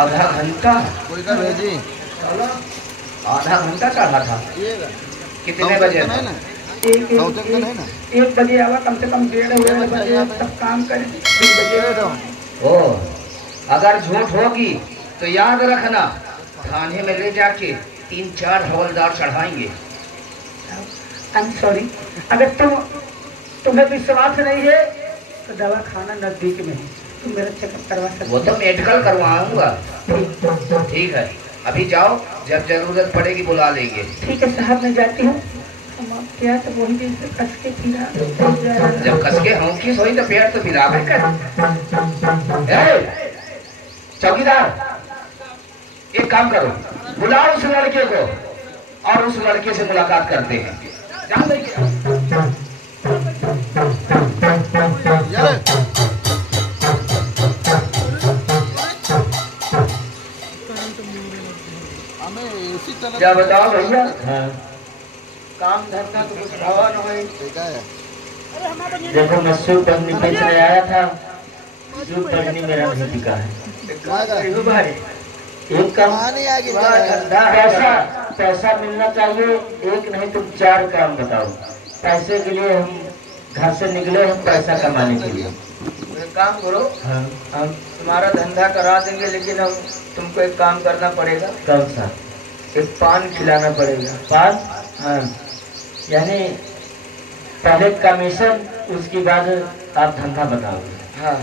आधा घंटा कोई का भेजी आधा घंटा चढ़ा था। कितने बजे था? एक बजे आवा, कम से कम 1:30 बजे तक काम करे, 2 बजे। ओ, अगर झूठ होगी तो याद रखना, थाने में ले जाके 3-4 हवलदार चढ़ाएंगे। आई एम सॉरी, अगर तुम्हें विश्वास नहीं है तो दवा खाना नजदीक में है, तुम मेरा चेकअप करवा सकते हो। वो तो मेडिकल करवाऊंगा। ठीक है, अभी जाओ, जब जरूरत पड़ेगी बुला लेंगे। ठीक है साहब, मैं जाती हूँ। क्या तो वही दिन से कस के फिरा, जब कस के हों किस होई तो पैर तो फिरा कर। चौकीदार, एक काम करो, बुलाओ उस लड़के को और उस लड़के से मुलाकात करते हैं। जाओ लेके क्या बताओ भैया। हाँ। काम धरना तो कुछ हवा न होई। देखो मैं सूप पगनी बेचने आया था, सूप पगनी मेरा नहीं बिका है। एक काम पैसा मिलना चाहिए, एक नहीं तुम 4 काम बताओ। पैसे के लिए हम घर से निकले, हम पैसा कमाने के लिए। एक काम करो, हाँ, हम तुम्हारा धंधा करा देंगे, लेकिन हम तुमको एक काम करना पड़ेगा। कौन सा? एक पान खिलाना पड़ेगा। पान? हाँ, यानी पहले कमीशन, उसके बाद आप धंधा बताओगे। हाँ,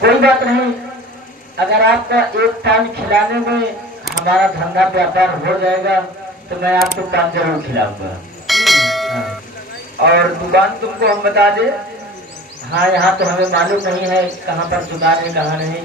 कोई बात नहीं, अगर आपका एक पान खिलाने में हमारा धंधा व्यापार हो जाएगा तो मैं आपको पान जरूर खिलाऊंगा। हाँ। और दुकान तुमको हम बता दे? हाँ, यहाँ तो हमें मालूम नहीं है कहाँ पर दुकान है कहाँ नहीं।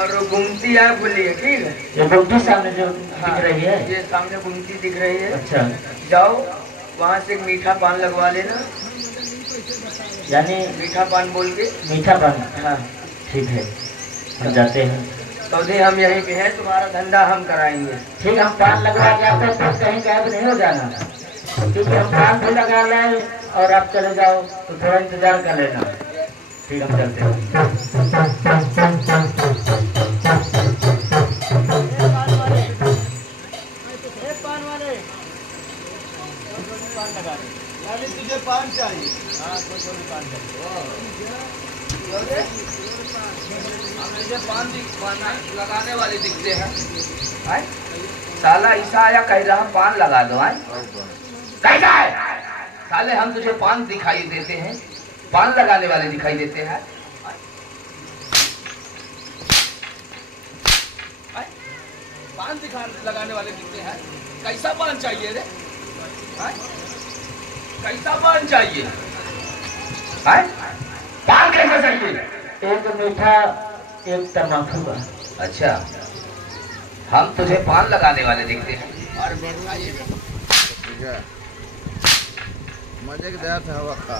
और गुमती है, बोलिए। ठीक है, ये गुमती सामने जो दिख रही है, ये सामने गुमती दिख रही है। अच्छा, जाओ वहाँ से एक मीठा पान लगवा लेना। यानी मीठा पान बोल के? मीठा पान, हाँ ठीक है, हम जाते हैं। सौदे हम यहीं पे हैं, तुम्हारा धंधा हम कराएंगे। ठीक, हम पान लगवा के आते हैं, कहीं गायब नहीं हो जाना। ठीक है, हम पान भी लगा लें और आप चले जाओ, तो थोड़ा इंतजार कर लेना। ठीक, हम चलते हैं। तुझे पान चाहिए? हाँ, कोई पान चाहिए। मुझे पान लगाने वाले दिखते हैं। साला ईसा आया कह रहा पान लगा दो। कैसा है साले, हम तुझे पान दिखाई देते हैं, पान लगाने वाले दिखाई देते हैं। पान लगाने वाले दिखते हैं। कैसा पान चाहिए रे? कैसा पान चाहिए? पान कैसा चाहिए? एक मीठा, एक तम्बाकू का। अच्छा, हम तुझे पान लगाने वाले दिखते हैं। और मजे के हवा का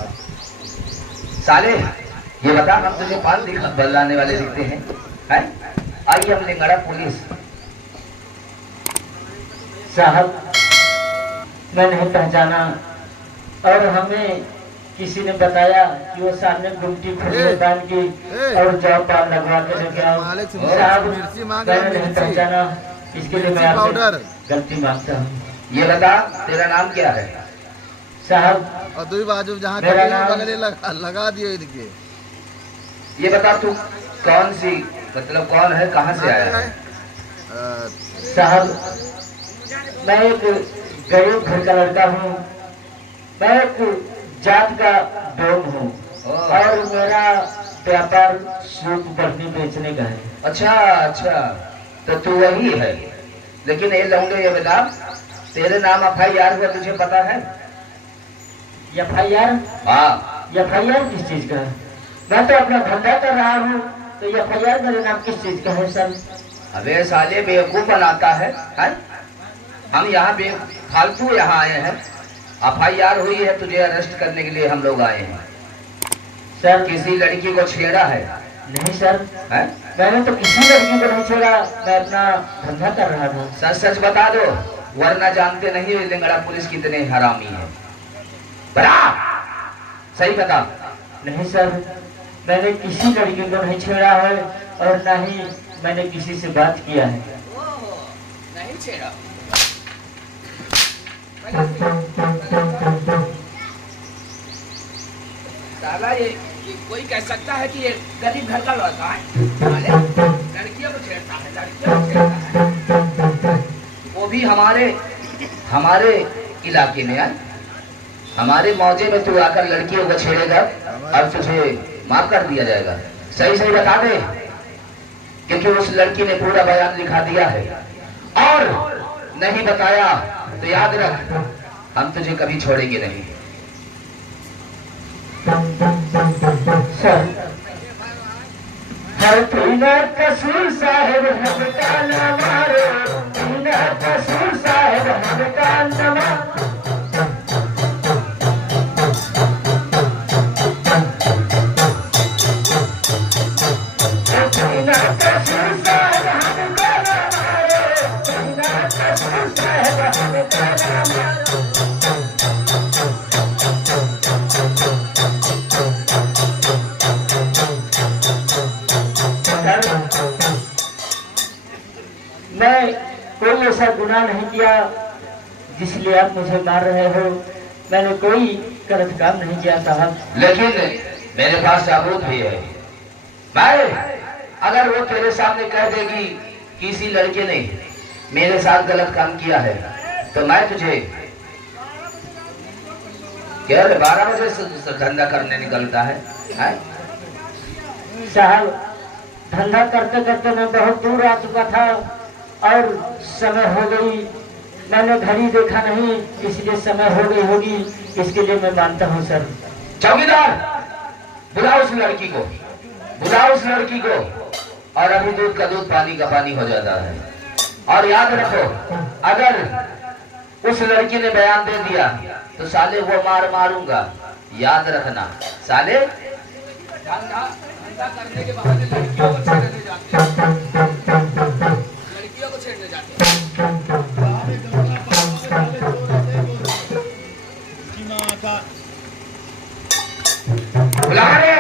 साले, ये बता, हम तुझे पान लगाने वाले दिखते हैं, हैं? आइए हम लिंगड़ा पुलिस। साहब, मैं नहीं पहचाना, और हमें किसी ने बताया कि वो सामने गुमटी खुली पान की और जाओ पान लगवा के लेके आओ। साहब, मैंने नहीं पहचाना, इसके लिए मैं आपसे गलती मांगता हूँ। ये बता, तेरा नाम क्या है? साहब, और दो बाजू जहाँ मेरा नाम लगा दिए इनके। ये बता, तू कौन सी, मतलब कौन है, कहाँ से आया है? साहब, मैं एक गरीब घर का लड़का हूँ, मैं एक जात का डोम हूँ और मेरा व्यापार सूप पगनी बेचने का है। अच्छा अच्छा, तो तू वही है। लेकिन ये लौंडे, ये बता, तेरे नाम FIR हुआ, तुझे पता है? FIR? हाँ। FIR किस चीज का है? मैं तो अपना धंधा कर रहा हूँ, तो FIR मेरे नाम किस चीज का है सर? अबे साले, बेवकूफ बनाता है? हम यहाँ फालतू यहाँ आए हैं, FIR हुई है, तुझे अरेस्ट करने के लिए हम लोग आए हैं। सर, किसी लड़की को छेड़ा है नहीं सर, हैं? मैंने तो किसी लड़की को नहीं छोड़ा, मैं अपना धंधा कर रहा था। सच सच बता दो, वरना जानते नहीं हो लिंगड़ा पुलिस कितने हरामी है। बता, सही बता। नहीं सर, मैंने किसी लड़की को नहीं छेड़ा है और ना ही मैंने किसी से बात किया है। नहीं छेड़ा। साला ये कोई कह सकता है कि ये गरीब घर का लड़का है, लड़कियों को छेड़ता है, लड़कियों को छेड़ता है, वो भी हमारे इलाके में आए, हमारे मौजे में तू आकर लड़कियों को छेड़ेगा और तुझे माफ कर दिया जाएगा। सही सही बता दे, क्योंकि उस लड़की ने पूरा बयान लिखा दिया है, और नहीं बताया तो याद रख, हम तुझे कभी छोड़ेंगे नहीं। सर, हर बिना कसूर साहेब हमका न मारो, बिना कसूर साहेब हमका न मारो। बिना कसूर साहेब हमका न मारो, बिना कसूर साहेब हमका न मारो। मैं कोई ऐसा गुनाह नहीं किया जिसलिए आप मुझे मार रहे हो, मैंने कोई गलत काम नहीं किया साहब। लेकिन मेरे पास सबूत भी है। भाई, अगर वो तेरे सामने कह देगी किसी लड़के ने मेरे साथ गलत काम किया है, तो मैं तुझे क्या 12 बजे से धंधा करने निकलता है? साहब, धंधा करते करते मैं बहुत दूर आ चुका था और समय हो गई, मैंने घड़ी देखा नहीं, इसलिए समय हो गई होगी, इसके लिए मैं मानता हूँ सर। चौकीदार, बुलाओ उस लड़की को, बुलाओ उस लड़की को, और अभी दूध का दूध पानी का पानी हो जाता है। और याद रखो, अगर उस लड़की ने बयान दे दिया तो साले वो मारूंगा, याद रखना साले। धंधा करने के बहाने लड़कियों को छेड़ने जाते हैं, लड़कियों को छेड़ने जाते हैं। बुला रहे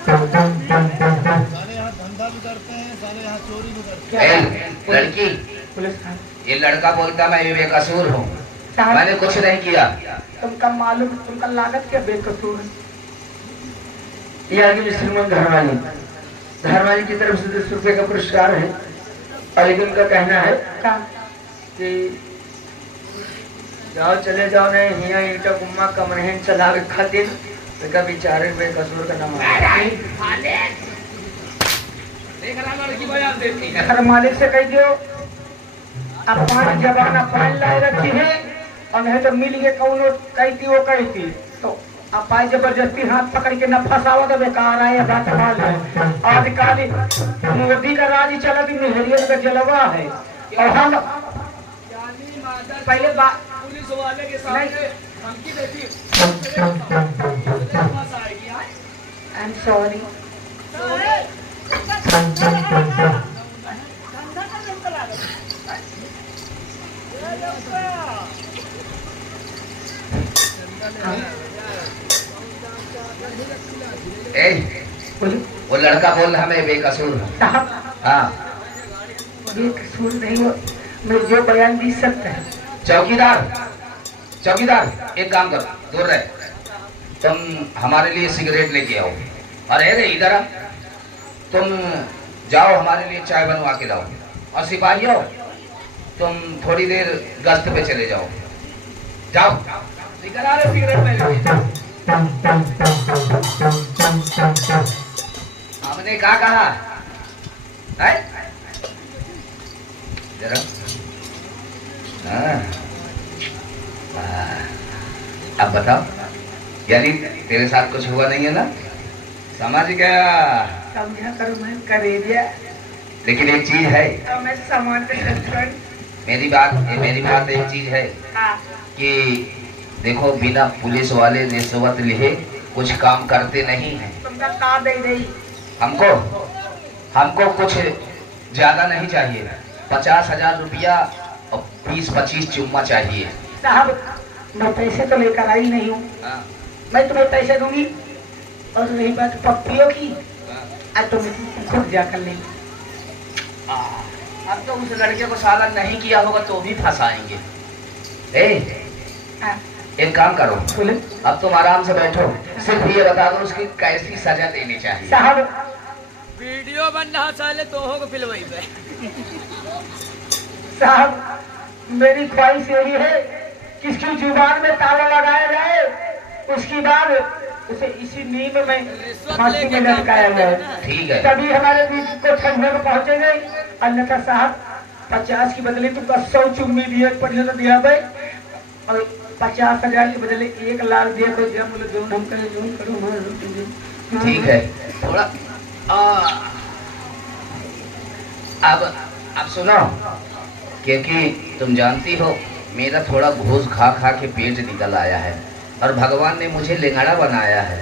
साले यहाँ धंधा भी करते हैं, साले यहाँ चोरी भी करते हैं। लड़की, ये लड़का बोलता मैं बेकसूर हूँ, मैंने कुछ नहीं किया। तुमका मालूम, तुमका लागत क्या बेकसूर है? ये आगे श्रीमान घरवाली की तरफ से 10 रुपए का पुरस्कार है, और लेकिन उनका कहना है कि जाओ चले जाओ, नहीं हिया ईटा गुम्मा कमरहन चला के खातिर बेका बेचारे बेकसूर का नाम घर मालिक से कह दियो अपन जबान अपन लाई रखी है, और नहीं तो मिल के कौनो कहती वो कहती तो अपाई जबरदस्ती हाथ पकड़ के न फंसाओ तो बेकार है। बात माल है, आजकल मोदी का राज चला कि मेहरियत का जलवा है, और हम पहले पुलिस वाले के सामने धमकी देती। I am sorry. वो लड़का बोल रहा मैं बेकसूर हूँ। हाँ, बेकसूर नहीं हो, मैं जो बयान दी सकता है। चौकीदार एक काम करो, दूर रहे, तुम हमारे लिए सिगरेट लेके आओ। अरे रे इधर आ, तुम जाओ हमारे लिए चाय बनवा के लाओ, और सिपाहियों तुम थोड़ी देर गश्त पे चले जाओ। जाओ निकल आ रहे सिगरेट मेरे लिए। हमने क्या कहा है? जरा अब बताओ, यानी तेरे साथ कुछ हुआ नहीं है ना? समझ गया? समझा करो, मैं करे दिया। लेकिन एक चीज है, तो मैं सामान पे मेरी बात एक चीज है हाँ। कि देखो बिना पुलिस वाले रिश्वत लिए कुछ काम करते नहीं हैं। तुमका का दे रही हमको हमको कुछ ज्यादा नहीं चाहिए, 50,000 रुपया और 20-25 चुम्मा चाहिए। साहब मैं पैसे तो लेकर आई नहीं हूँ, हाँ, मैं तुम्हें पैसे दूंगी। और रही बात पप्पियों की, हाँ। आज तुम खुद जाकर ले। अब तो उस लड़के को साला नहीं किया होगा तो भी फंसाएंगे। हाँ, एक काम करो, बोले अब तुम आराम से बैठो, सिर्फ ये बता दो उसकी कैसी सजा देनी चाहिए। साहब वीडियो बन रहा साले तो होगा फिल्म पे। साहब मेरी ख्वाहिश यही है कि इसकी जुबान में ताला लगाया जाए, उसके बाद उसे इसी नींव में फांसी में लटकाया जाए, ठीक है, तभी हमारे बीच को ठंडे में पहुंचेंगे। अन्यथा साहब 50 की बदले तुमका 100 चुम्मी दिए पर्यटन दिया भाई, और 50,000 के बदले 1 लाख दिया कोई जब बोले जो हम करें जो करूँ। ठीक है। थोड़ा अब सुनो, क्योंकि तुम जानती हो मेरा थोड़ा घूस खा खा के पेट निकल आया है और भगवान ने मुझे लिंगड़ा बनाया है,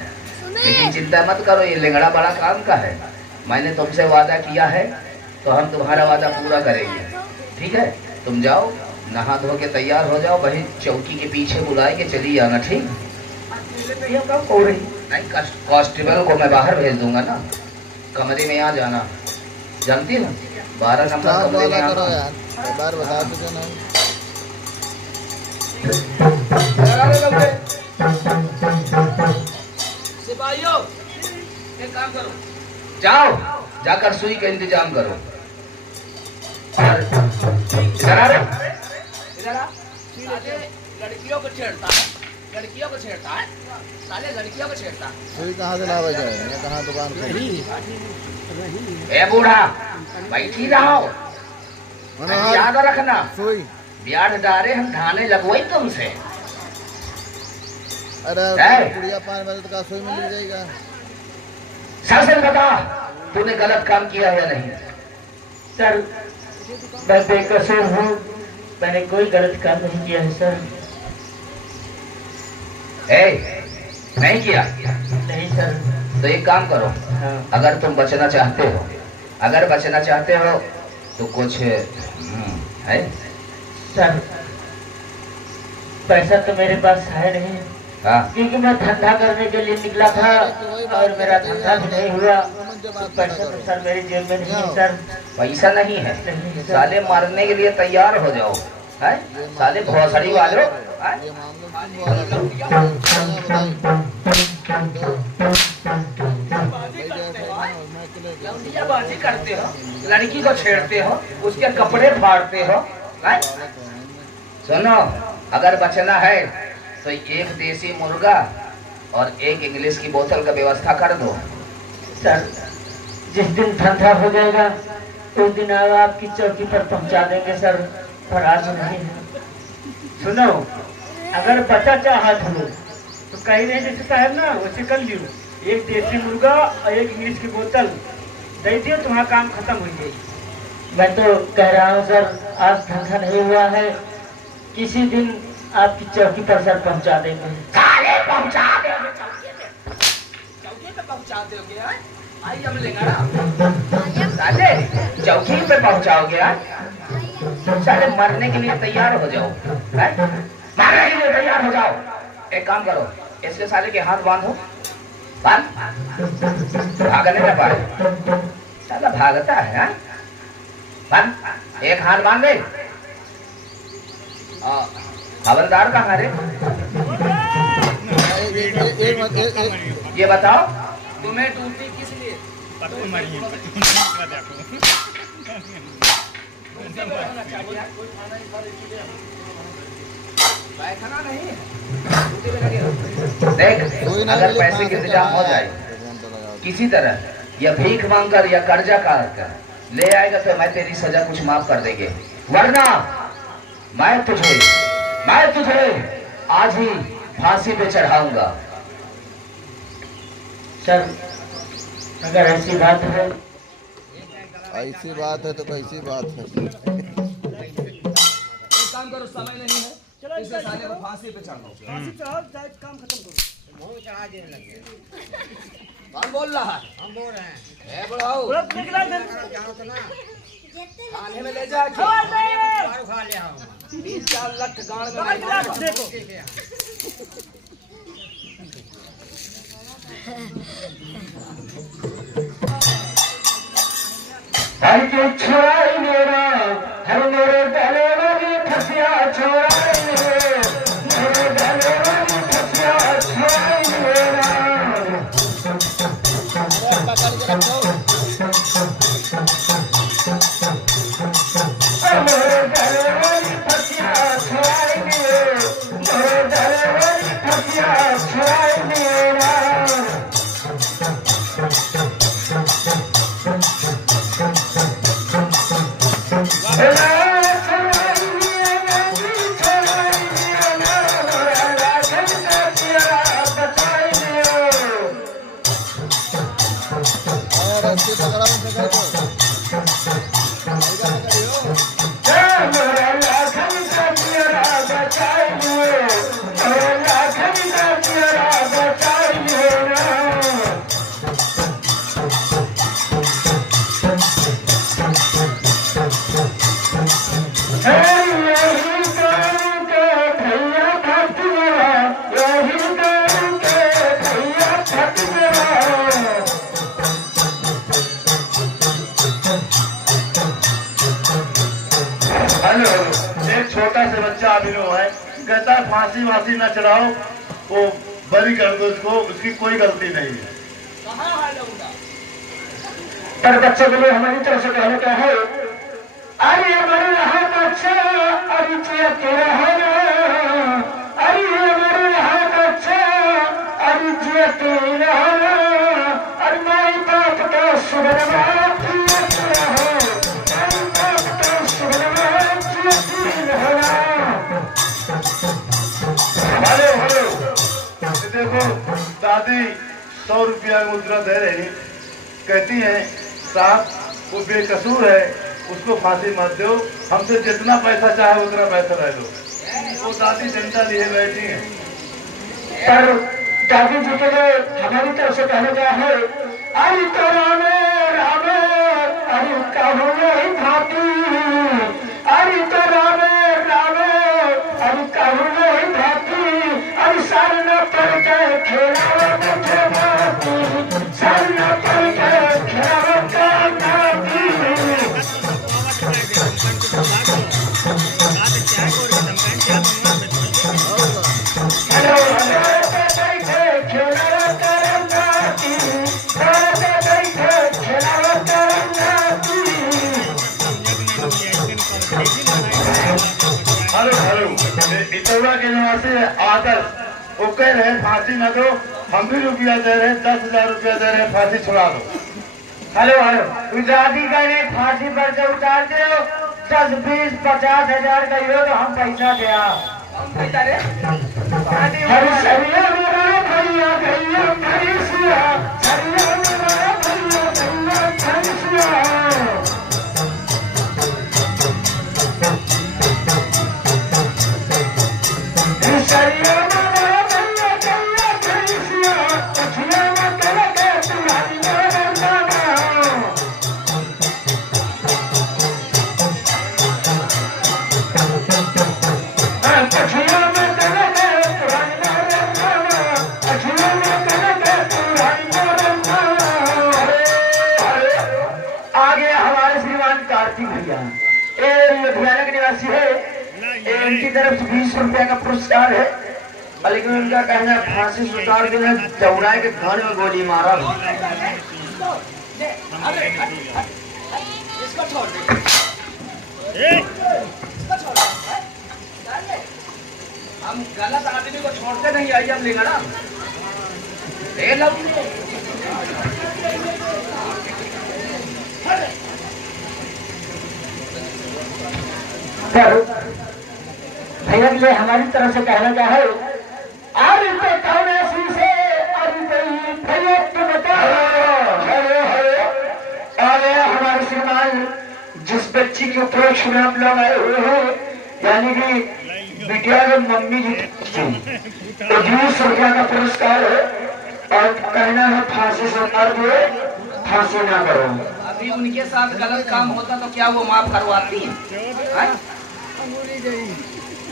लेकिन चिंता मत करो, ये लिंगड़ा बड़ा काम का है। मैंने तुमसे वादा किया है तो हम तुम्हारा वादा पूरा करेंगे, ठीक है? तुम जाओ, नहा धो के तैयार हो जाओ, वही चौकी के पीछे बुलाए के चली जाना, ठीक? नहीं, कांस्टेबल को मैं बाहर भेज दूंगा ना, कमरे में आ जाना, जानती हो 12 नंबर कमरे में करो आना। यार, बार बता चुके ना। सिपाहियों, एक काम करो, जाओ जाकर सुई का इंतजाम करो। और इधर आ, साले लड़कियों को छेड़ता है, लड़कियों को छेड़ता है, साले लड़कियों को छेड़ता है। सुई कहाँ से लावा जाए, ये कहाँ दुकान खोली? ए बूढ़ा, बैठी रहो, मनोहर, याद रखना, सुई। ब्याह डारे हम ढाने लगवाई तुमसे। अरे है? गुड़िया पान में तो का सुई में मिल जाएगा। सर से बता, तूने गलत काम किया या नहीं? सर मैं बेकसूर हूँ, मैंने कोई गलत काम नहीं किया है सर। नहीं किया? नहीं सर। तो एक काम करो, हाँ अगर तुम बचना चाहते हो, अगर बचना चाहते हो तो कुछ है? सर पैसा तो मेरे पास है नहीं, हाँ, क्योंकि मैं धंधा करने के लिए निकला था और मेरा धंधा भी नहीं हुआ, तो पैसा तो सर मेरी जेब में नहीं है सर। पैसा नहीं है? नहीं सर। साले मरने के लिए तैयार हो जाओ, है? साले भौसड़ी वालों, हैं? ये मामला लौंडियाबाजी करते हो, लड़की को छेड़ते हो, उसके कपड़े फाड़ते हो, हैं? सुनो, अगर बचना है तो एक देसी मुर्गा और एक इंग्लिश की बोतल का व्यवस्था कर दो। सर जिस दिन धंधा हो जाएगा उस दिन आपकी चौकी पर पहुंचा देंगे सर, पर आज नहीं है। सुनो, अगर बचा चाहत हो तो कहीं नहीं जैसे साहब ना वैसे कर लियो, एक देसी मुर्गा और एक इंग्लिश की बोतल दे दियो, तुम्हारा काम खत्म हो जाएगी। मैं तो कह रहा हूँ सर, आज धंधा नहीं हुआ है, किसी दिन आपकी चौकी पर सर पहुंचा देंगे। साले पहुंचा दोगे चौकी पे पहुंचा दोगे, हैं? आई हम लेंगे साले चौकी पे पहुंचाओगे, हैं? साले मरने के लिए तैयार हो जाओ, हैं? मरने के लिए तैयार हो जाओ। एक काम करो, इसके साले के हाथ बांधो, बांध, भागने ना पाए, साला भागता है, हैं? बांध, एक हाथ बांध दे। हवलदार कहाँ रे? ये बताओ, तुम्हें ड्यूटी किस लिए? बैठना नहीं है, ड्यूटी पे लगे रहो। देख, अगर पैसे का इंतजाम हो जाए किसी तरह, या भीख मांगकर या कर्जा कर ले आएगा तो मैं तेरी सजा कुछ माफ कर देंगे, वरना मैं तुझे आज ही फांसी पे चढ़ाऊंगा। सर अगर ऐसी बात है, ऐसी बात है तो कैसी बात है? एक काम करो, समय नहीं है, चलो इसे साले को फांसी पे चढ़ाओ। फांसी चढ़ाओ, जाए काम खत्म करो। कौन बोल रहा है? हम बोल रहे हैं ए बुढ़ाऊ, पूरा निकला दे। जाओ तो ना थाने में ले जाके खबर दे। बारू खा लिया हूँ 20-4 लाख गाड़ में बाहर ले निकला, जाओ। देखो। हर के छुड़ाई मेरा हर मेरे गले वाली फसिया छुड़ाई मेरे गले वाली फसिया छुड़ाई मेरा पकड़ के रखो। मेरे गले वाली फसिया छुड़ाई मेरे गले वाली फसिया छुड़ाई मेरा हेलो, एक छोटा सा बच्चा अभिनव है, कहता है फांसी वासी न चढ़ाओ, वो बरी कर दो उसको, उसकी कोई गलती नहीं है। कहाँ है लौंडा? पर बच्चे के लिए हमारी तरफ से कहने क्या है, अरे हमारे यहाँ बच्चा अरे जिया तेरा है ना, अरे हमारे यहाँ बच्चा अरे जिया तेरा है ना, अरे माई बाप का सुबह हेलो हेलो, ये देखो दादी 100 रुपया मुद्रा दे रही, कहती है साहब वो बेकसूर है, उसको फांसी मत दो, हमसे जितना पैसा चाहे उतना पैसा ले लो। वो दादी डंडा लिए बैठी है। पर दादी जी के लिए हमारी तरफ से कहने क्या है, अरे तो रामे रामे अरे कहूँ नहीं भाती, अरे तो रामे रामे अरे कहूँ नहीं भाती, अरे सर न पड़ के खेला मुझे भाती, सर न पड़ के खेला भाती। हेलो हेलो हेलो, इतौरा के निवासी आदर्श वो कह रहे फांसी न दो, हम भी रुपया दे रहे, 10,000 रुपया दे रहे, फांसी छुड़ा दो। हेलो हेलो, दादी कहने फांसी पर से उतार दो, 10, 20, 50 हजार का हो तो हम पैसा दे। कौन पैसा रे? हरी सरिया मेरा भैया भैया भैंसिया, सरिया मेरा भैया भैया भैंसिया। सरिया मेरा भैया भैया भैंसिया, कछिया में तेरे के तुम्हारी मेरा नाम। कछिया में तेरे के तुम्हारी मेरा नाम, कछिया में तेरे के तुम्हारी मेरा नाम। आगे हमारे श्रीमान कार्तिक भैया, ये लुधियाना के निवासी है, इनकी तरफ से 20 रुपया का पुरस्कार है, लेकिन उनका कहना है फांसी से उतार के दौड़ाए के घर में गोली मारा। इसको छोड़ दे। इसको छोड़ दे। हम गलत आदमी को छोड़ते नहीं, आई हम लेगा ना। ले लो। भैया के लिए हमारी तरफ से कहना क्या है, अरे तो कौन ऐसी से अरे भैया तो बताओ। हेलो हेलो, अरे हमारे श्रीमान जिस बच्ची के उपलक्ष्य में हम लोग आए हुए हैं, यानी कि बिटिया के मम्मी जी तो 20 रुपया का पुरस्कार है और कहना है फांसी से मार दो, फांसी ना करो। अभी उनके साथ गलत काम होता तो क्या वो माफ करवाती है?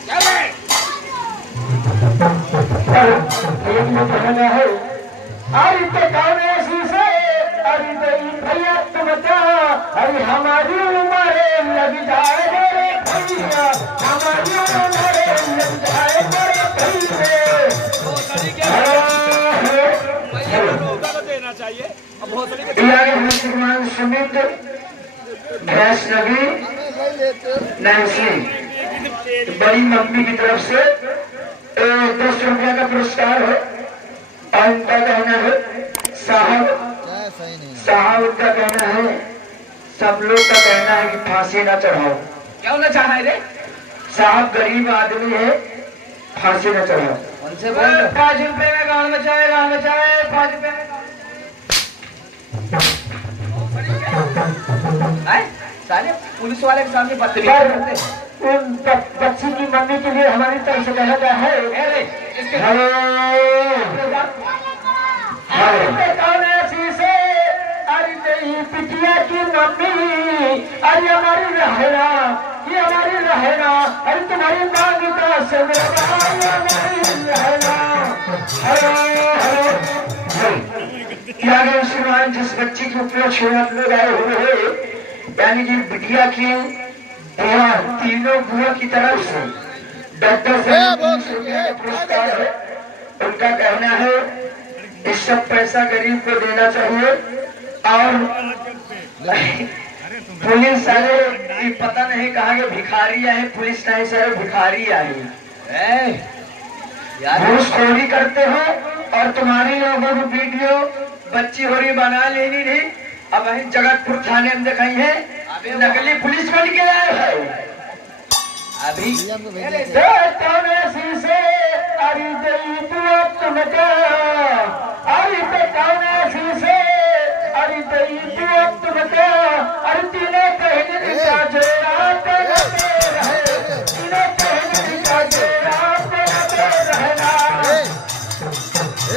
क्या है? एक में कहना है अरे तो कौन ऐसी से अरे भैया तुम बता, अरे हमारी उम्र लग जाए मेरे भैया, हमारी उम्र लग जाए मेरे भैया। मुसलमान समित वैष्णवी नैन्सी बड़ी मम्मी की तरफ से 10 रुपया का पुरस्कार है और उनका कहना है साहब उनका कहना है, सब लोग का कहना है कि फांसी ना चढ़ाओ। क्या होना चाह रहे रे? साहब गरीब आदमी है, फांसी ना चढ़ाओ। उनसे बोल 5 रुपए में गाँव में चाहे 5 रुपए में साले पुलिस वाले के सामने बदतमीजी करते हैं। उन बच्ची की मम्मी के लिए हमारी तरफ से कहना क्या है, कौन ऐसी से अरे नहीं बिटिया की मम्मी, अरे हमारी रहना, ये हमारी रहना, अरे तुम्हारी मांग का क्या श्रीमान जिस बच्ची के उपलक्ष्य में आप लोग आए हुए हैं, यानी कि बिटिया की बुआ, तीनों बुआ की तरफ से 10 रुपया का पुरस्कार है। उनका कहना है इस सब पैसा गरीब को देना चाहिए और पुलिस वाले ये पता नहीं कहाँ के भिखारी आए, पुलिस नहीं सर भिखारी आई घूसखोरी करते हो और तुम्हारी लोगों को वीडियो बच्ची हो रही बना लेनी नहीं। अब वही जगतपुर थाने में दिखाई है नकली पुलिस बन के आए है। अभी से अरे तुम अरे तुम अरे तीनों कहने का जोड़ा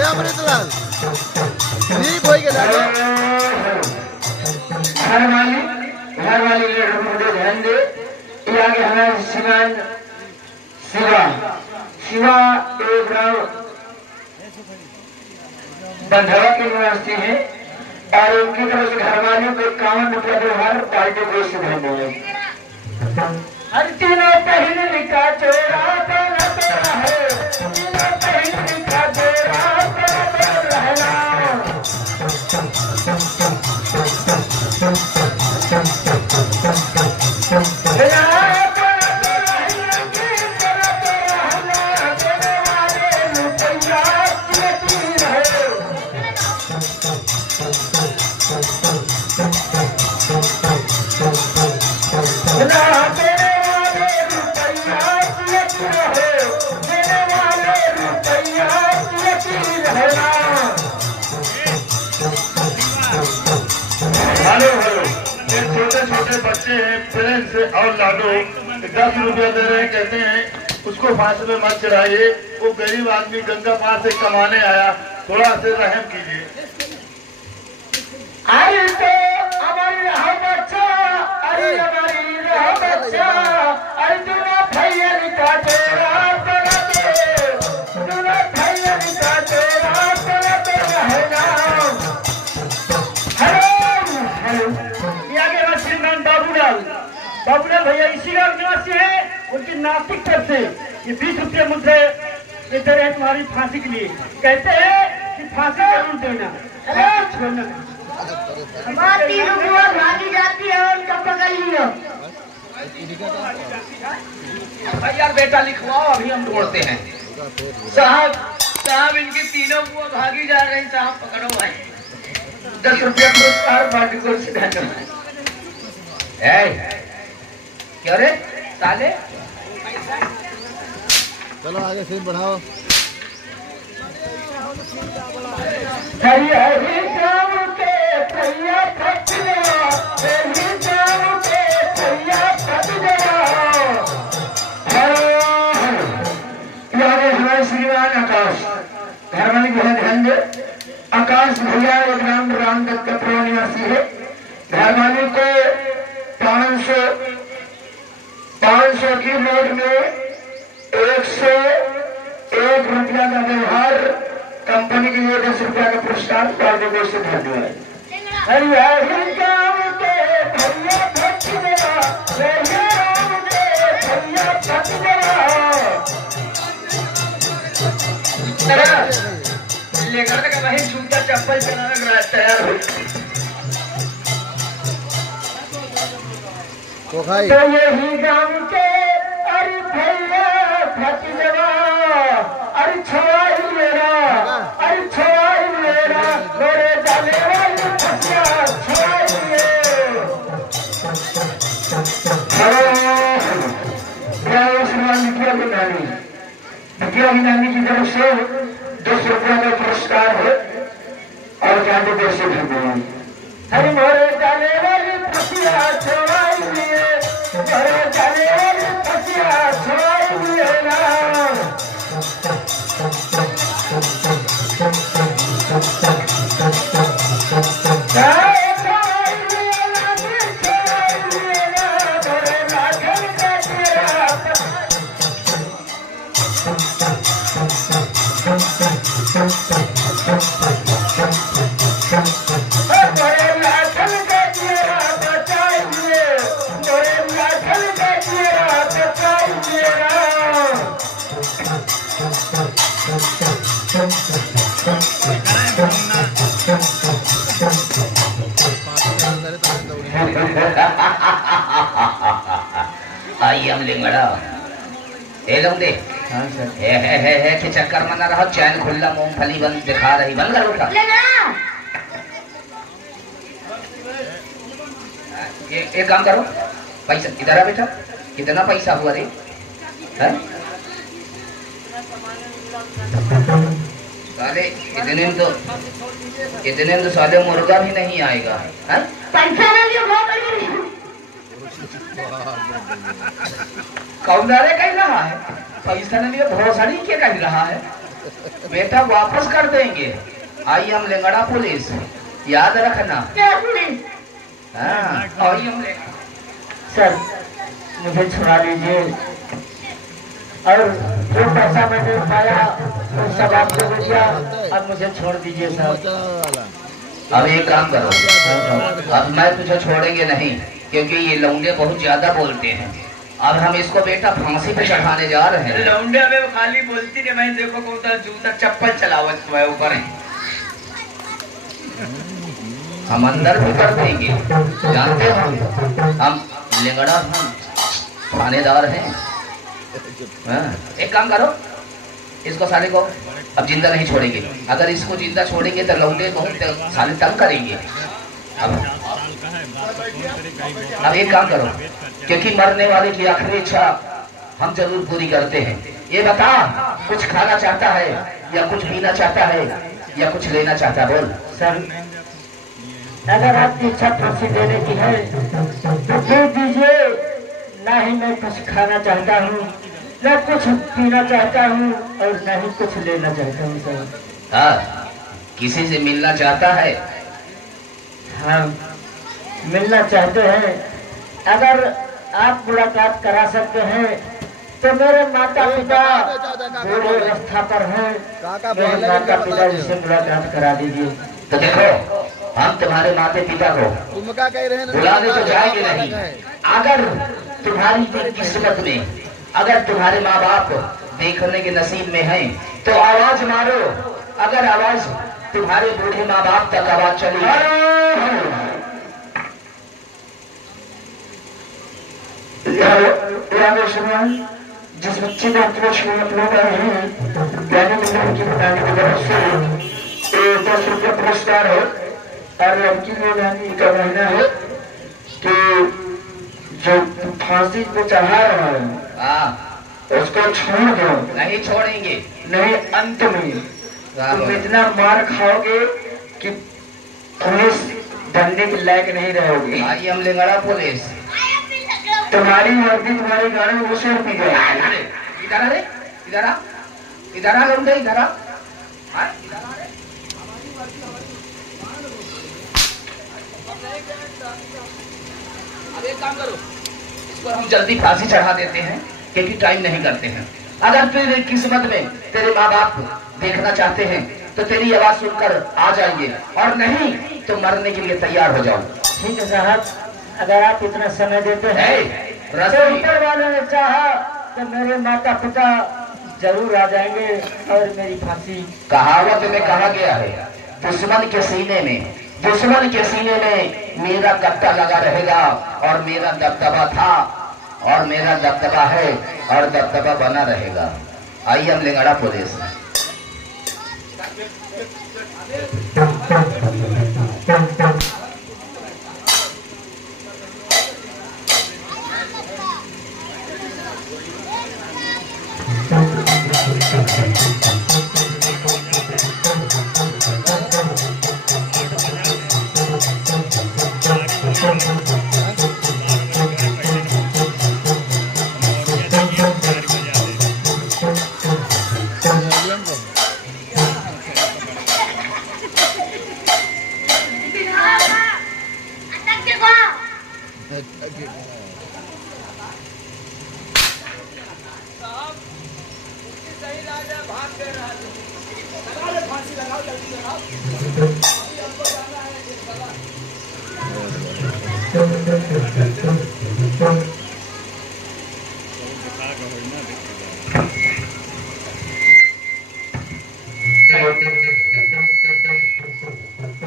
अमृतलाल ठीक हो गया। घर वाली लेटर मुझे ध्यान दे। ये आगे हमारे श्रीमान शिवा एक राव बंधवा के निवासी है और उनकी तरफ से घर वालों को 51 रुपया व्यवहार पार्टी को से देंगे। हर तीनों पहले का चोरा है, तीनों पहले का चोरा रहना। छोटे बच्चे हैं पेरेंट्स और लाडो 10 रुपया दे रहे हैं, कहते हैं उसको फांसी में मत चढ़ाइए, वो गरीब आदमी गंगा पार से कमाने आया, थोड़ा से रहम कीजिए। अरे तो हमारी रहा बच्चा, अरे हमारी रहा बच्चा, अरे दोनों भैया का तेरा दोनों भैया का तेरा रहना। बाबूलाल भैया इसी गांव निवासी है, उनकी नासिक तरफ से ये 20 रुपये मुझे ये दे रहे हैं तुम्हारी फांसी के लिए। कहते हैं कि फांसी जरूर देना, छोड़ना। हमारी रुपया भागी जाती है, उनका पकड़ लियो। यार बेटा लिखवाओ, अभी हम ढूंढते हैं। साहब इनकी तीनों बुआ भागी जा रही, साहब पकड़ो भाई। 10 रुपया पुरस्कार पार्टी को से देना। क्या रे साले? चलो आगे सीन बढ़ाओ। हरी हरी गाँव के भैया फट गया, हरी गाँव के भैया फट गया, भी है ध्यान दे। आकाश भैया एक नाम रामदत्त का प्रो निवासी है। घर मालिक को 500 की नोट में 101 रुपया का व्यवहार कंपनी के लिए 10 रुपया का पुरस्कार पार्टी को से धन्यवाद। हरिहर गाँव के भैया भक्त मेरा, भैया राम के भैया भक्त मेरा। लेकर के वही जूता चप्पल चलाने का तैयार हो। तो भाई तो यही गाँव के अरे भैया भक्त मेरा, अरे छवाई मेरा, अरे छवाई मेरा, मेरे जाने वाली फसिया छवाई की नानी की तरफ से 10 रुपया का पुरस्कार है और जाने देश से धन्यवाद। हरे मोरे जाने वाली फसिया छवाई लिए, मोरे जाने वाली फसिया छवाई लिए ना। आई हम लिंगड़ा ए लौंडे है के चक्कर में ना रहो। चैन खुल्ला मूंगफली बंद दिखा रही, बंद कर उठा। एक काम करो, पैसा इधर आ बेटा। कितना पैसा हुआ रे? साले इतने में तो साले मुर्गा भी नहीं आएगा। पैसा ना लियो कौंदारे कह रहा है, पैसा नहीं लिया भरोसा नहीं क्या कह रहा है। बेटा वापस कर देंगे। आई हम लिंगड़ा पुलिस, याद रखना। आई हम सर मुझे छुड़ा दीजिए और जो पैसा मैंने पाया वो सब आपको दे दिया। अब मुझे छोड़ दीजिए सर। अब एक काम करो, अब मैं तुझे छोड़ेंगे नहीं क्योंकि ये लौंडे बहुत ज्यादा बोलते हैं। अब हम इसको बेटा फांसी पे चढ़ाने जा रहे हैं। लौंडे में खाली बोलती नहीं, मैं देखो कौन सा जूता चप्पल चलावत हुआ है ऊपर है। हम अंदर भी कर देंगे, जानते हो हम लिंगड़ा हम थानेदार हैं। एक काम करो, इसको साले को अब जिंदा नहीं छोड़ेंगे। अगर इसको जिंदा छोड़ेंगे तो लौंडे बहुत साले तंग करेंगे। अब एक काम करो, क्योंकि मरने वाले की आखिरी इच्छा हम जरूर पूरी करते हैं। ये बता, कुछ खाना चाहता है या कुछ पीना चाहता है या कुछ लेना चाहता है? बोल। सर अगर आपकी इच्छा फांसी देने की है तो दे दीजिए। ना ही मैं कुछ खाना चाहता हूँ, न कुछ पीना चाहता हूँ और न ही कुछ लेना चाहता हूँ सर। हाँ, किसी से मिलना चाहता है? हाँ मिलना चाहते हैं। अगर आप मुलाकात करा सकते हैं तो मेरे माता पिता बूढ़े अवस्था पर हैं, मेरे माता पिता से मुलाकात करा दीजिए। तो देखो, हम तुम्हारे माता पिता को बुलाने तो जाएंगे नहीं। अगर तुम्हारी किस्मत में अगर तुम्हारे माँ बाप देखने के नसीब में हैं तो आवाज मारो। अगर आवाज तुम्हारे बूढ़े माँ बाप तक आवाज चली जिस बच्चे का अपना शुरुआत लोग आए हैं यानी की बनाने की तरफ से 10 रुपया पुरस्कार है और लड़की में यानी का कहना है कि जो फांसी को चढ़ा रहा है उसको छोड़ दो। नहीं छोड़ेंगे, नहीं अंत में तुम इतना मार खाओगे कि पुलिस बनने के लायक नहीं रहोगे। आई हम लिंगड़ा पुलिस। तुम्हारी वर्दी तुम्हारी गाड़ी में उसे पी गए। इधर आ रे, इधर आ लौंडे, इधर आ। हाँ, इधर आ रहे। हमारी मर्जी, हमारी अब एक काम करो, इस पर हम जल्दी फांसी चढ़ा देते हैं क्योंकि टाइम नहीं करते हैं। अगर तेरी किस्मत में तेरे माँ बाप देखना चाहते हैं तो तेरी आवाज सुनकर आ जाएंगे, और नहीं तो मरने के लिए तैयार हो जाओ। ठीक है साहब, अगर आप इतना समय देते हैं तो रसोई ऊपर वाले ने चाहा तो मेरे माता पिता जरूर आ जाएंगे और मेरी फांसी। कहावत में कहा गया है, दुश्मन के सीने में मेरा कट्टा लगा रहेगा, और मेरा दबदबा था और मेरा दबदबा है और दबदबा बना रहेगा। आइए हम लिंगाड़ा प्रदेश में।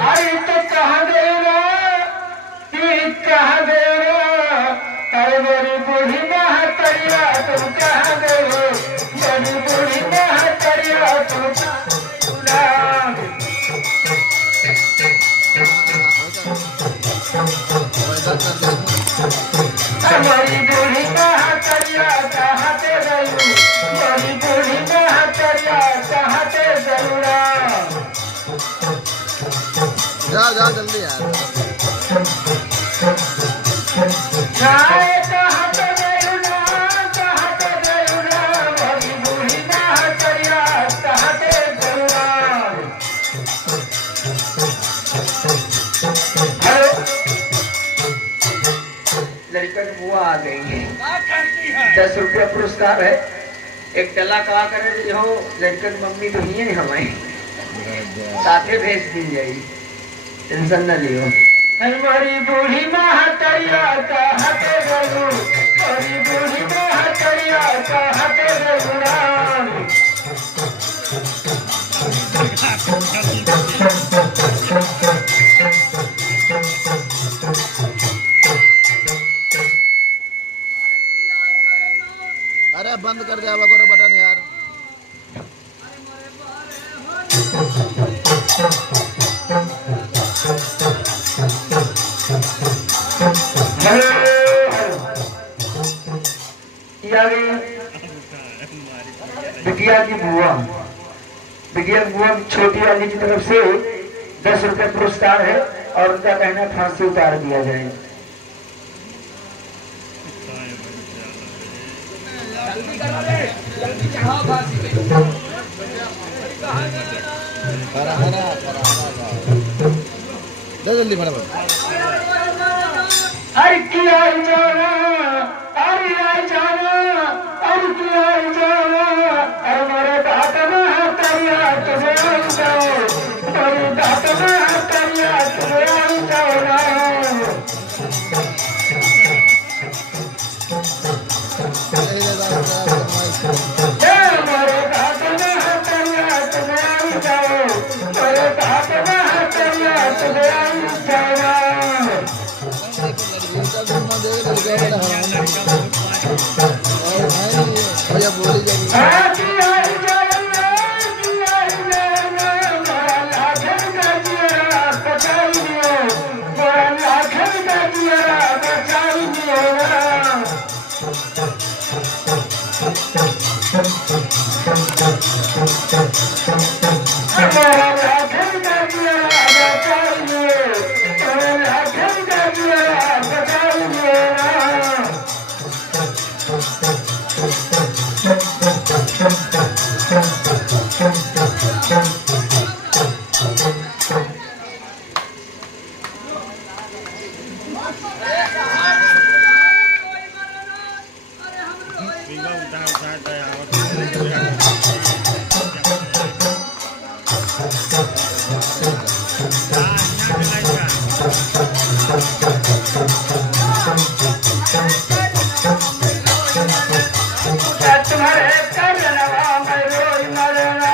अरे तो कहाँ गए रे, कहाँ गए रे, अरे मेरी बूढ़ी महतरिया तुम कहाँ गए हो, मेरी बूढ़ी महतरिया तुम हमारी बूढ़ी महतरिया कहाँ पे गई, मेरी बूढ़ी महतरिया कहाँ पे गई। जा जा जल्दी यार। कहाँ पे गई ना, कहाँ पे गई ना, मेरी बूढ़ी महतरिया कहाँ पे गई ना। लड़का की बुआ आ गई है, 10 रुपया पुरस्कार है। एक टला कहा करे हो, लड़का की मम्मी तो ही है हमारी, साथे भेज दी जाएगी, टेंशन न लियो। हमारी बूढ़ी महतरिया कहाँ पे गई, हमारी बूढ़ी महतरिया कहाँ पे गई ना। अरे बंद कर दिया करो बटन यार। बिटिया की बुआ, बिटिया की बुआ छोटी वाली की तरफ से 10 रुपये पुरस्कार है, और उनका कहना फांसी उतार दिया जाए। जल्दी करो रे, जल्दी चढ़ाओ फांसी पे। हरा हरा हरा हरा जल्दी फटाफट। अरे किया जाना, अरे आई जाना, अरे किया जाना, अरे मेरे दांत में हथरिया तुझे आई जाओ, मेरे दांत में हथरिया तुझे आई जाओ ना। मेरे दांत में हथरिया तुझे आई जाओ, मेरे दांत में हथरिया तुझे आई जाओ ना। भैया बोली जाएगी। Thank you. तुम्हारे करनवा में रोई मरना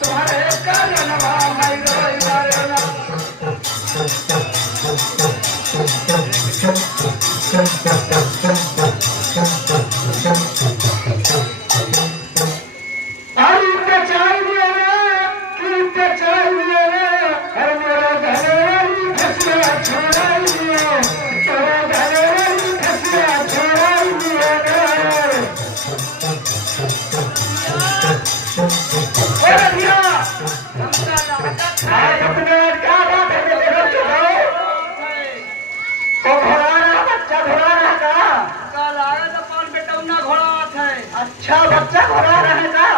तुम्हारे करनवा में रोई मरना अच्छा बच्चा घोड़ा रहेगा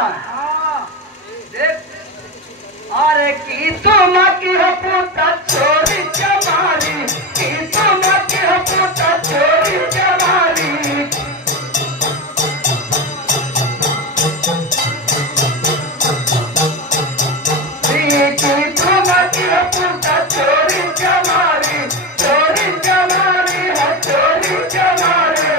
अरे की तुम की हो पुता चोरी चमारी की तुम की हो पुता चोरी चमारी की तुम की हो पुता चोरी चमारी है चोरी चमारी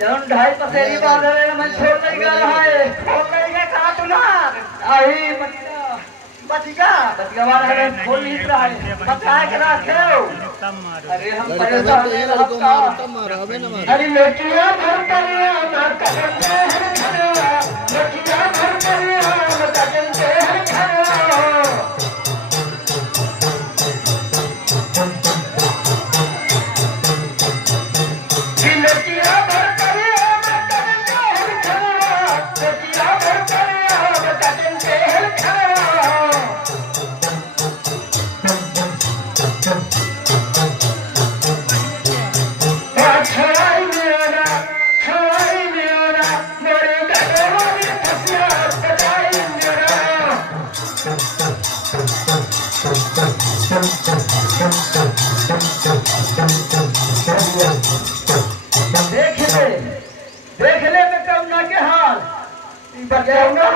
जौन ढाई पसेरी बांधल है मन छोड़ नहीं गा रहा है खोल नहीं गा कहा तू ना आई बचिका बचिका वाला है खोल नहीं रहा है बताए के रखे हो अरे हम परेशान हैं आपका अरे लड़कियां भर परिया ना करते हैं खड़ा लड़कियां भर परिया ना करते हैं खड़ा छोड़ाई मेरा मोरे देख ले मैं कौना के हाल बचाऊंगा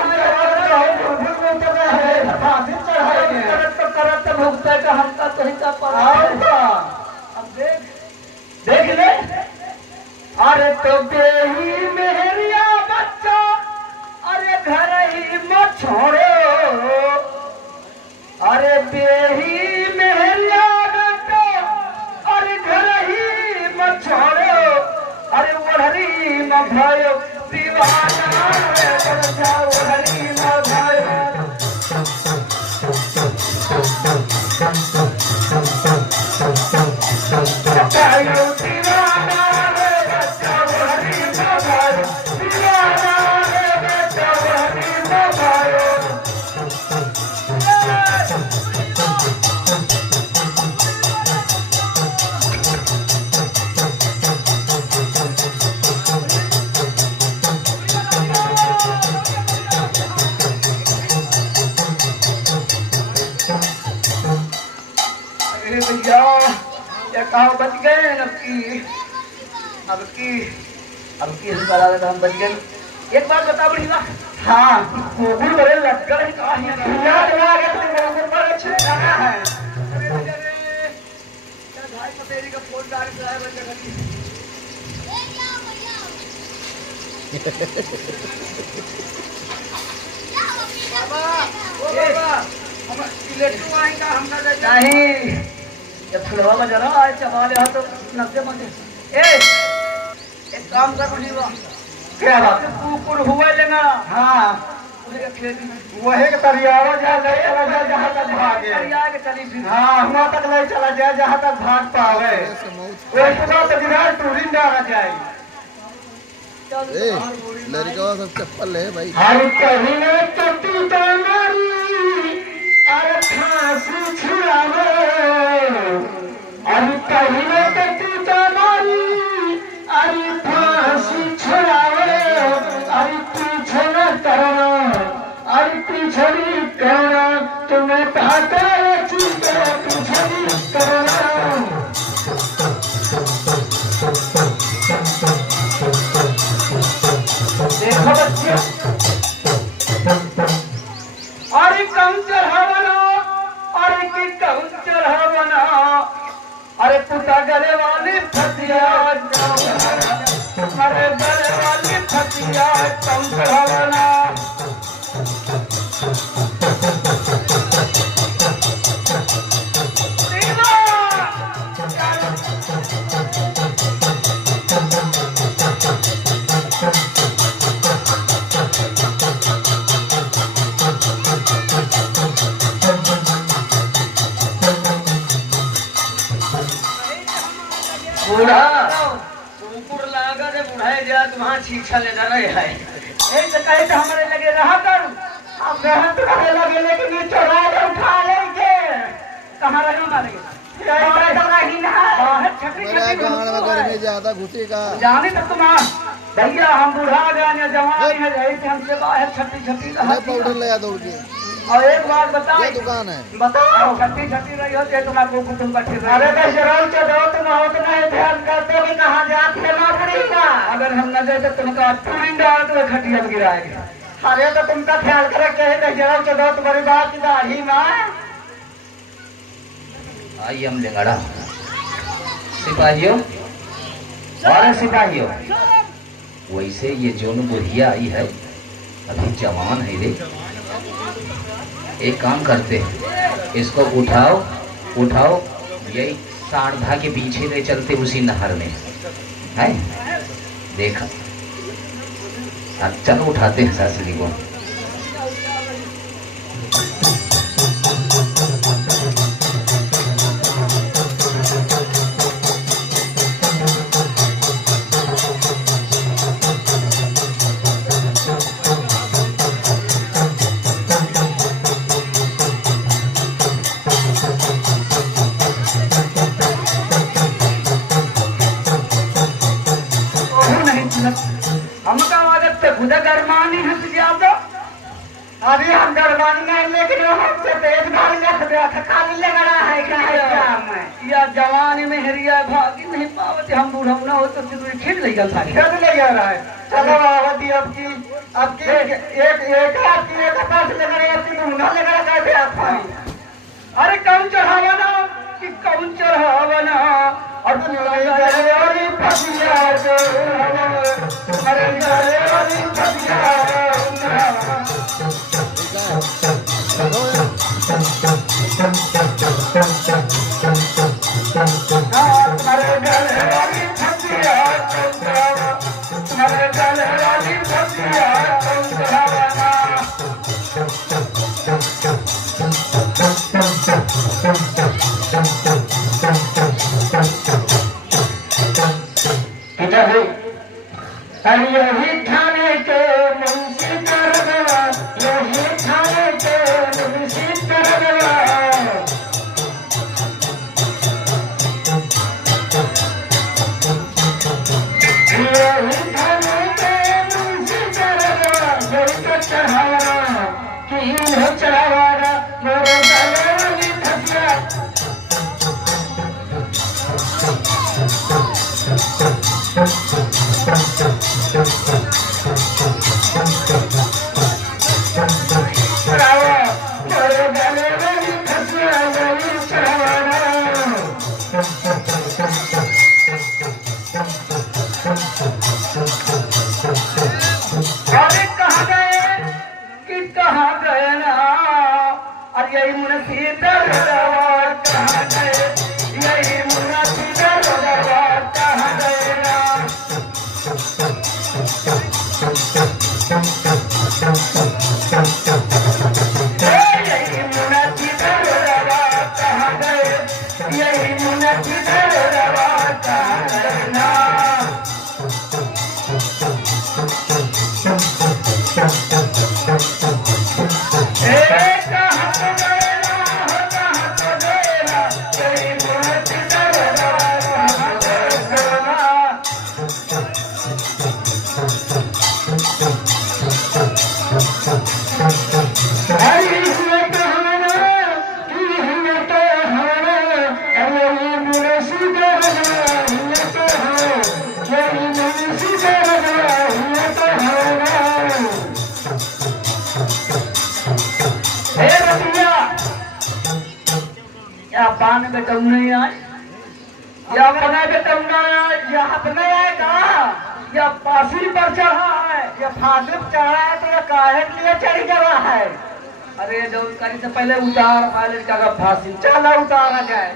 करत भुगता का हमका तो हिस्सा पड़ा। अब देख ले अरे तो बेही मेहरिया बच्चा अरे घर ही मत छोड़ो अरे बेही मेहरिया बच्चा अरे घर ही मत छोड़ो अरे ओढ़री न भयो दीवाना ओढ़री न भयो भैया क्या कहा बच गए अब की इस बार आगे तो हम बच गए। एक बात बता बड़ी बात हाँ गोबर बड़े लग गए कहा अच्छे है भाई पतेरी का फोन डाल नहीं जब फुलवा में जरा आए चबा ले तो नब्बे मत एक काम कर बड़ी क्या बात कुकुर हुआ लेना हाँ वही के तरियावा जा जहाँ तक भागे के चली फिर हाँ वहाँ तक ले चला जाए जहाँ तक भाग पावे वैसे तो बिना टूरी ना जाए लड़का सब चप्पल है भाई। हम कहीं न टूटी डाली अरे फांसी छुड़ावे अरे कहीं न टूटी डाली अरे फांसी छुड़ावे अरे पीछे न करना अरे पीछे नहीं करना तुम्हें भागा चीज पीछे नहीं करना। देखो बच्चे अरे कम चढ़ावना अरे की कम चढ़ावना अरे पुता गले वाली फतिया अरे गले वाली फतिया कम चढ़ावना बूढ़ा कुकुर लागा रे बुढ़ाए जा तुम्हां छीछा ले रहे है ए तो कहे तो हमारे लगे रहा कर अब रहा तो कहे लगे लेकिन ये चोरा के उठा लेंगे कहां रहे मारेंगे ये तो नहीं ना है छकरी गांव में गर्मी ज्यादा घुसेगा जाने तक तुम भैया हम बूढ़ा गए जवान है ऐसे हमसे बाहर छट्टी छट्टी पाउडर ले दौड़ के और एक बात बताओ क्या दुकान है बताओ छट्टी छट्टी रही हो तो तुम्हारे को तुम बैठे अरे तो जरूर चलो तुम हो तो नहीं ध्यान करते कि कहां जाते हैं नौकरी का अगर हम न जाए तो तुमका टूरिंगा तो खटिया गिराएंगे अरे तो तुमका ख्याल करे के है जरूर चलो तुम्हारी बात की दाढ़ी ना आई हम लेंगड़ा सिपाहियों और सिपाहियों वैसे ये जोन बुढ़िया आई है अभी जवान है रे एक काम करते हैं इसको उठाओ यही सारधा के पीछे ले चलते उसी नहर में है देखा अब चलो उठाते हैं सासरी को। हमका आदत से खुदा गरमानी हंस गया तो अभी हम गरमानी में लेकिन हमसे तेज भाग गया था खाली लग रहा है क्या है क्या मैं या जवानी में हरिया भागी नहीं पावत तो तुझे खेल नहीं गल था खेल ले जा रहा है। चलो बाबाजी आपकी आपकी एक आपकी एक पास लगा रहा आपकी मुंगा लगा रहा कैसे आप भाई? अरे कौन चढ़ावा ना कि कौन चढ़ावा ना और तुम गले वाली फसिया तो अरे गले वाली फसिया अरे गले वाली फसिया अरे गले वाली फसिया किधर है? अरे यही थाने के मुंशी करगवा, यही थाने के मुंशी करगवा। यही थाने के मुंशी करगवा, यही तो चढ़ावा कि इन्हें चढ़ावा मोरे गले वाली फसिया। अरे कहाँ गए कि कहाँ गए ना? अरे यही मुनसी दरबार कहाँ गए? यही मुनसी दरबार कहाँ गए ना? यही मुनसी दरबार कहाँ गए? यही मुनसी दरबार कहाँ गए ना? या पान बेटा नहीं आए, या अपना बेटा नहीं आए, या अपने आएगा, या पासी पर चढ़ा है, या फांसी पर चढ़ा है, तो या काहे के लिए चढ़ी जगह है? अरे जो करी से पहले उतार पहले जगह फांसी चला उतारा जाए।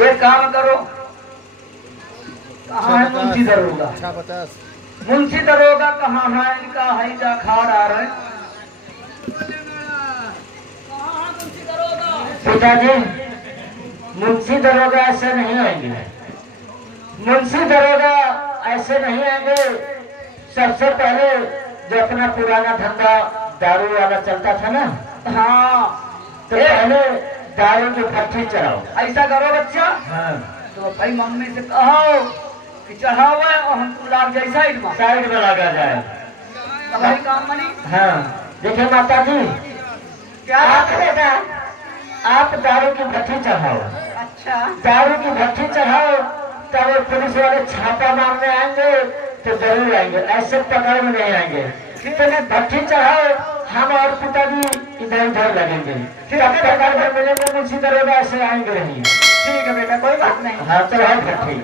एक काम करो, कहाँ है मुंशी दरोगा? 50 मुंशी दरोगा कहाँ है? इनका है जा खाड़ आ रहे। पिताजी मुंशी दरोगा ऐसे नहीं आएंगे, मुंशी दरोगा ऐसे नहीं आएंगे। सबसे पहले जो अपना पुराना धंधा दारू वाला चलता था ना, हाँ, तो पहले दारू की भट्टी चढ़ाओ। ऐसा करो बच्चा। हाँ। तो भाई मम्मी से कहो कि चढ़ाओ और हमको लाग जाए साइड में लगा जाए, तो भाई काम बनी। हाँ देखिए माता जी, क्या बेटा आप दारू की भट्टी चढ़ाओ। अच्छा, दारू की भट्टी चढ़ाओ, तब पुलिस वाले छापा मारने आएंगे तो जरूर आएंगे, ऐसे पकड़ में नहीं आएंगे। तो भट्टी चढ़ाओ, हम और पिताजी इधर उधर लगेंगे, तब पकड़ में मिलेंगे मुंशी दरोगा, ऐसे आएंगे नहीं। ठीक है बेटा, कोई बात नहीं। हाँ तो है भट्टी।